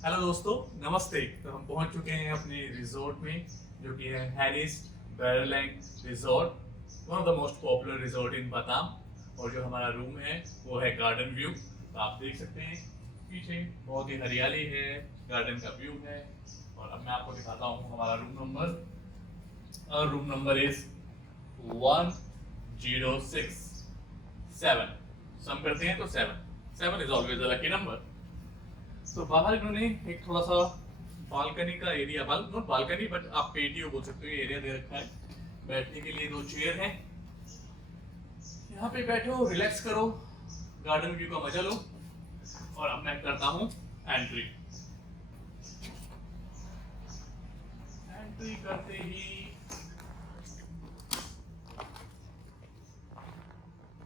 Hello दोस्तों, नमस्ते। तो हम पहुंच चुके हैं अपने रिजॉर्ट में, जो कि है Harris Barelang resort, one of the most popular resort in Batam. और जो हमारा रूम है वो है गार्डन व्यू। तो आप देख सकते हैं पीछे बहुत ही हरियाली है, गार्डन का व्यू है। और अब मैं आपको दिखाता हूँ हमारा रूम नंबर। और रूम नंबर इज 1067। सम करते हैं तो 7 is always a lucky number. तो बाहर इन्होंने एक थोड़ा सा बालकनी का एरिया, नॉट बालकनी बट आप पेटियो बोल सकते हो, एरिया दे रखा है। बैठने के लिए 2 चेयर हैं। यहाँ पे बैठो, रिलैक्स करो, गार्डन व्यू का मजा लो। और अब मैं करता हूँ एंट्री। एंट्री करते ही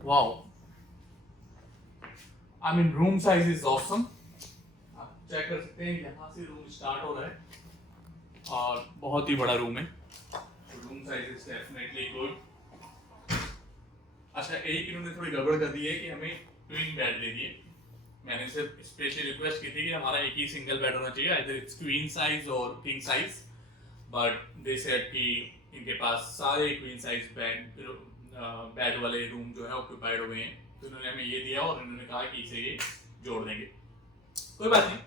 wow, I mean room size is awesome. आप चेक कर सकते हैं, यहाँ से रूम स्टार्ट हो रहा है और बहुत ही बड़ा रूम है। Room size is definitely good. अच्छा, एक इन्होंने थोड़ी गड़बड़ कर दी है कि हमें ट्विन बेड दे दिए। मैंने सिर्फ स्पेशली रिक्वेस्ट की थी कि हमारा एक ही सिंगल बेड होना चाहिए, आइदर इट्स क्वीन साइज और king size. But they said कि इनके पास सारे क्वीन साइज बेड वाले रूम जो है ऑक्यूपाइड हो गए हैं। तो इन्होंने हमें ये दिया और इन्होंने कहा कि इसे ये जोड़ देंगे। कोई बात नहीं,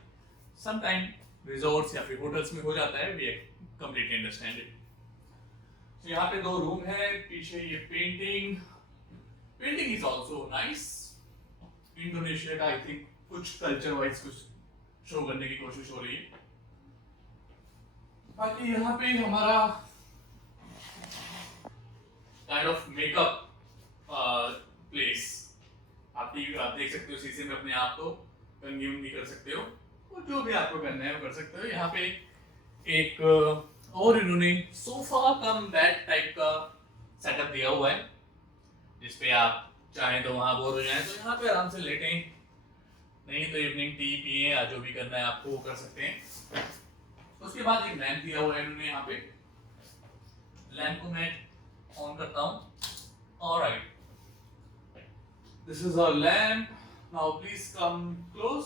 सम टाइम रिजॉर्ट्स या फिर होटल्स में हो जाता है, वी कंप्लीटली अंडरस्टैंड इट। तो यहाँ पे 2 रूम है, पीछे ये painting is also nice. Indonesia का आई थिंक कुछ कल्चर वाइज कुछ शो करने की कोशिश हो रही है। बाकी यहाँ पे हमारा काइंड ऑफ मेकअप प्लेस। आप देख सकते हो शीशे में अपने आप को, कंघी उंगी कर सकते हो, और जो भी आपको करना है वो कर सकते हो। यहाँ पे एक और इन्होंने सोफा कम बेड टाइप का सेटअप दिया हुआ है, जिसपे आप चाहें तो वहां बोर हो जाएं तो यहाँ पे आराम से लेटें, नहीं तो इवनिंग टी पिए या जो भी करना है आपको वो कर सकते हैं। उसके बाद एक लैंप दिया हुआ है इन्होंने यहाँ पे। लैंप को मैं ऑन करता हूँ। Alright, this is our lamp. Now please come close.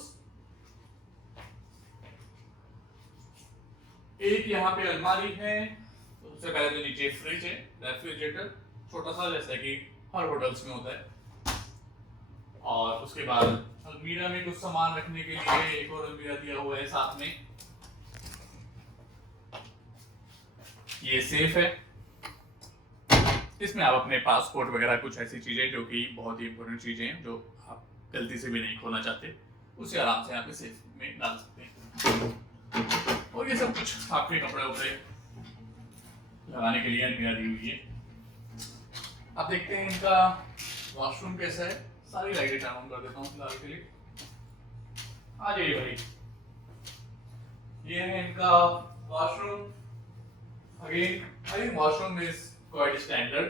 एक यहाँ पे अलमारी है। तो सबसे पहले तो नीचे फ्रिज है, रेफ्रिजरेटर, छोटा सा, जैसा कि हर होटल्स में होता है। और उसके बाद अलमीरा में कुछ सामान रखने के लिए एक और अलमीरा दिया हुआ है साथ में। ये सेफ है, इसमें आप अपने पासपोर्ट वगैरह कुछ ऐसी चीजें जो कि बहुत ही इंपॉर्टेंट चीजें हैं, जो आप गलती से भी नहीं खोना चाहते, उसे आराम से यहाँ पे सेफ में डाल सकते हैं। और ये सब कुछ आपके कपड़े उपड़े लगाने के लिए अलमीरा दी हुई है। आप देखते हैं इनका वॉशरूम कैसा है। सारी लाइटें टर्न ऑन कर देता हूँ फिलहाल के लिए। आ जाइए भाई, ये है इनका washroom. Again I think washroom is quite standard,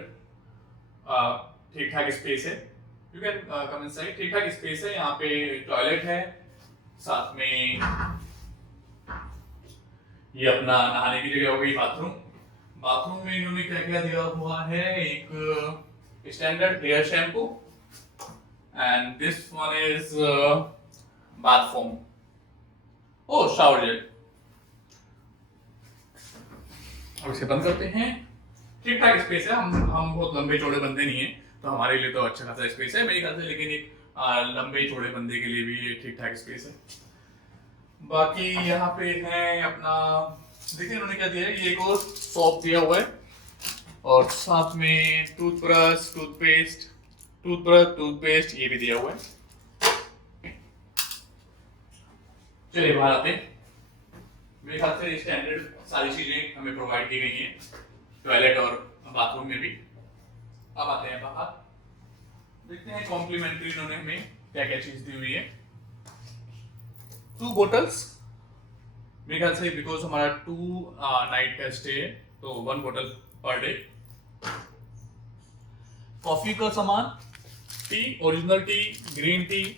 ठीक ठाक स्पेस है। यू कैन कम इनसाइड, ठीक ठाक स्पेस है। यहाँ पे टॉयलेट है, साथ में ये अपना नहाने की जगह हो गई बाथरूम। बाथरूम में इन्होंने क्या क्या दिया हुआ है, एक standard hair shampoo, and this one is bath foam, or shower gel. अब इसे बंद करते हैं। ठीक ठाक स्पेस है, हम बहुत लंबे चौड़े बंदे नहीं हैं, तो हमारे लिए तो अच्छा खासा स्पेस है मेरे ख्याल से। लेकिन एक लंबे चौड़े बंदे के लिए भी ये ठीक ठाक स्पेस है। बाकी यहाँ पे है अपना, देखिए इन्होंने क्या दिया है, ये एक और सॉप दिया हुआ है, और साथ में टूथब्रश, टूथपेस्ट ये भी दिया हुआ है। चलिए बाहर आते हैं। मेरे ख्याल से स्टैंडर्ड सारी चीजें हमें प्रोवाइड की गई हैं, टॉयलेट और बाथरूम में भी। अब आते हैं बाहर, देखते हैं कॉम्प्लीमेंट्री इन्होंने हमें क्या क्या चीज दी हुई है। 2 बोटल्स, मेरे ख्याल से बिकॉज हमारा 2 नाइट का स्टे है, तो 1 बोतल पर डे। कॉफी का सामान, tea, original tea, green tea,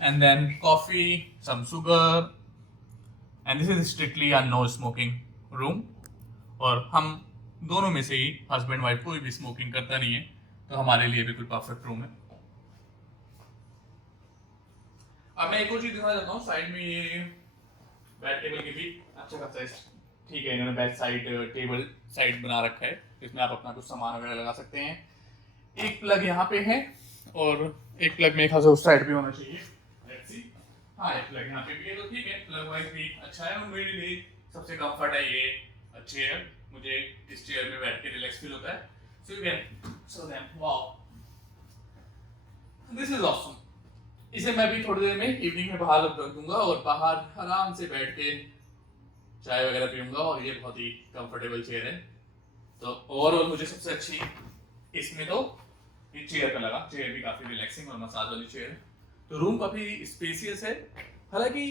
and then coffee, some sugar, and this is strictly a no smoking room. और हम दोनों में से ही हस्बैंड वाइफ कोई भी स्मोकिंग करता नहीं है, तो हमारे लिए बिल्कुल परफेक्ट रूम है। अब मैं एक और चीज दिखाना चाहता हूँ, साइड में ये बेड टेबल की भी अच्छा खासा ठीक है, इन्होंने बेड साइड टेबल साइड बना रखा है, इसमें आप अपना कुछ सामान वगैरह लगा सकते हैं। एक प्लग यहाँ पे है और एक प्लग मेरे ख्याल से उस साइड भी होना चाहिए। लेट्स सी, हाँ एक प्लग यहाँ पे भी है, तो ठीक है, प्लग वाइज भी अच्छा है। और मेरे लिए सबसे कंफर्ट है ये चेयर, मुझे इस चेयर में बैठ के रिलैक्स फील होता है। So you can so them wow, this is awesome. इसे मैं भी थोड़ी देर में इवनिंग में बाहर रख दूंगा और बाहर आराम से बैठ के चाय वगैरह पीऊंगा, और ये बहुत ही कंफर्टेबल चेयर है। तो ओवरऑल मुझे सबसे अच्छी इसमें तो ये चेयर का लगा, चेयर भी काफी रिलैक्सिंग और मसाज वाली चेयर है। तो रूम काफी स्पेसियस है, हालांकि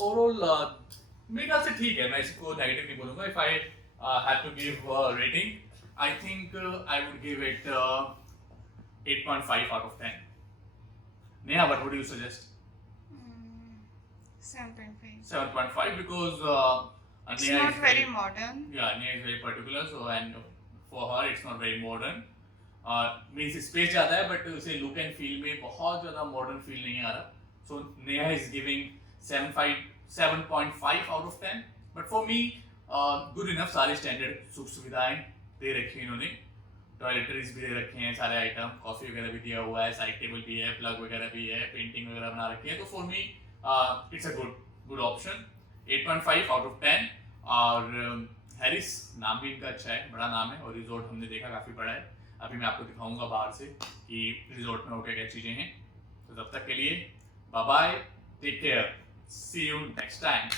ओवरऑल मेरे ख्याल से ठीक है, मैं इसको नेगेटिव नहीं बोलूंगा। If I have to give rating, I think I would give it 8.5 out of 10. Neha, what would you suggest? 7.5. 7.5 because It's Neha not is very modern. Yeah, Neha is very particular, so and for her it's not very modern. Means space ज़्यादा है, but उसे look and feel में बहुत ज़्यादा modern feel नहीं आ रहा. So Neha is giving 7.5 out of 10. But for me, good enough. सारे standard सुख सुविधाएं दे रखी हैं इन्होंने, टॉयलेटरीज भी दे रखे हैं, सारे आइटम, कॉफी वगैरह भी दिया हुआ है, साइड टेबल भी है, प्लग वगैरह भी है, पेंटिंग वगैरह बना रखी है। तो for me it's a good option, 8.5 out of 10। और हैरिस नाम भी इनका अच्छा है, बड़ा नाम है, और रिजॉर्ट हमने देखा काफ़ी बड़ा है। अभी मैं आपको दिखाऊंगा बाहर से कि रिजॉर्ट में हो क्या क्या चीज़ें हैं। तो तब तक के लिए bye bye, take care, see you next time.